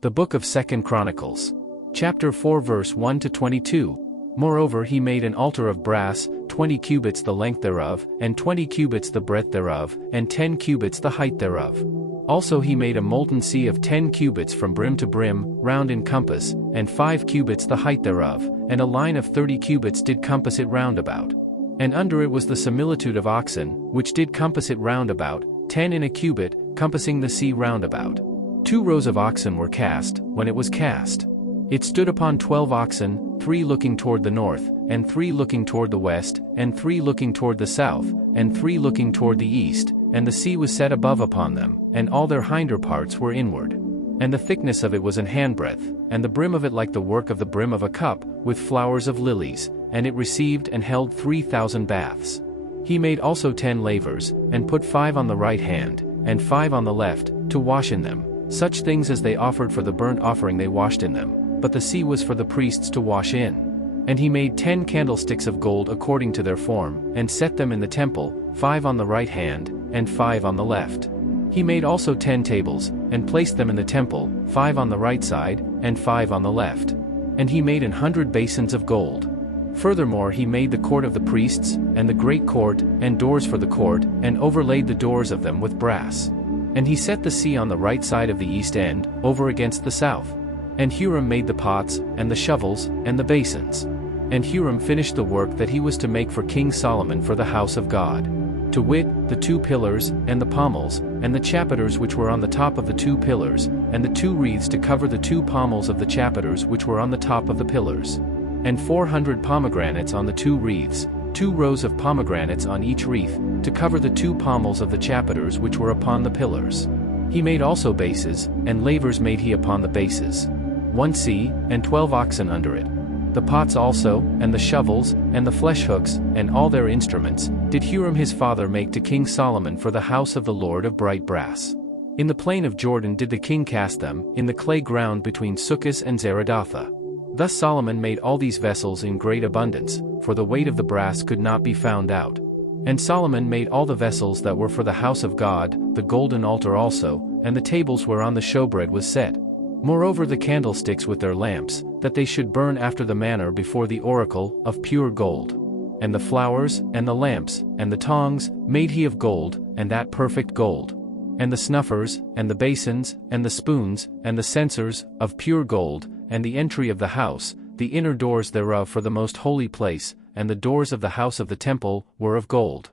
The book of 2 Chronicles. Chapter 4 verse 1 to 22. Moreover he made an altar of brass, 20 cubits the length thereof, and 20 cubits the breadth thereof, and 10 cubits the height thereof. Also he made a molten sea of 10 cubits from brim to brim, round in compass, and 5 cubits the height thereof, and a line of 30 cubits did compass it round about. And under it was the similitude of oxen, which did compass it round about, 10 in a cubit, compassing the sea round about. 2 rows of oxen were cast, when it was cast. It stood upon 12 oxen, 3 looking toward the north, and 3 looking toward the west, and 3 looking toward the south, and 3 looking toward the east, and the sea was set above upon them, and all their hinder parts were inward. And the thickness of it was an handbreadth, and the brim of it like the work of the brim of a cup, with flowers of lilies, and it received and held 3,000 baths. He made also 10 lavers, and put 5 on the right hand, and 5 on the left, to wash in them. Such things as they offered for the burnt offering they washed in them, but the sea was for the priests to wash in. And he made 10 candlesticks of gold according to their form, and set them in the temple, 5 on the right hand, and 5 on the left. He made also 10 tables, and placed them in the temple, 5 on the right side, and 5 on the left. And he made 100 basins of gold. Furthermore he made the court of the priests, and the great court, and doors for the court, and overlaid the doors of them with brass. And he set the sea on the right side of the east end, over against the south. And Huram made the pots, and the shovels, and the basins. And Huram finished the work that he was to make for King Solomon for the house of God. To wit, the 2 pillars, and the pommels, and the chapiters which were on the top of the 2 pillars, and the 2 wreaths to cover the 2 pommels of the chapiters which were on the top of the pillars. And 400 pomegranates on the 2 wreaths, 2 rows of pomegranates on each wreath, to cover the 2 pommels of the chapiters which were upon the pillars. He made also bases, and lavers made he upon the bases. 1 sea, and 12 oxen under it. The pots also, and the shovels, and the flesh hooks, and all their instruments, did Huram his father make to King Solomon for the house of the Lord of bright brass. In the plain of Jordan did the king cast them, in the clay ground between Succos and Zeradatha. Thus Solomon made all these vessels in great abundance, for the weight of the brass could not be found out. And Solomon made all the vessels that were for the house of God, the golden altar also, and the tables whereon the showbread was set. Moreover the candlesticks with their lamps, that they should burn after the manner before the oracle, of pure gold. And the flowers, and the lamps, and the tongs, made he of gold, and that perfect gold. And the snuffers, and the basins, and the spoons, and the censers, of pure gold, and the entry of the house, the inner doors thereof for the most holy place, and the doors of the house of the temple, were of gold.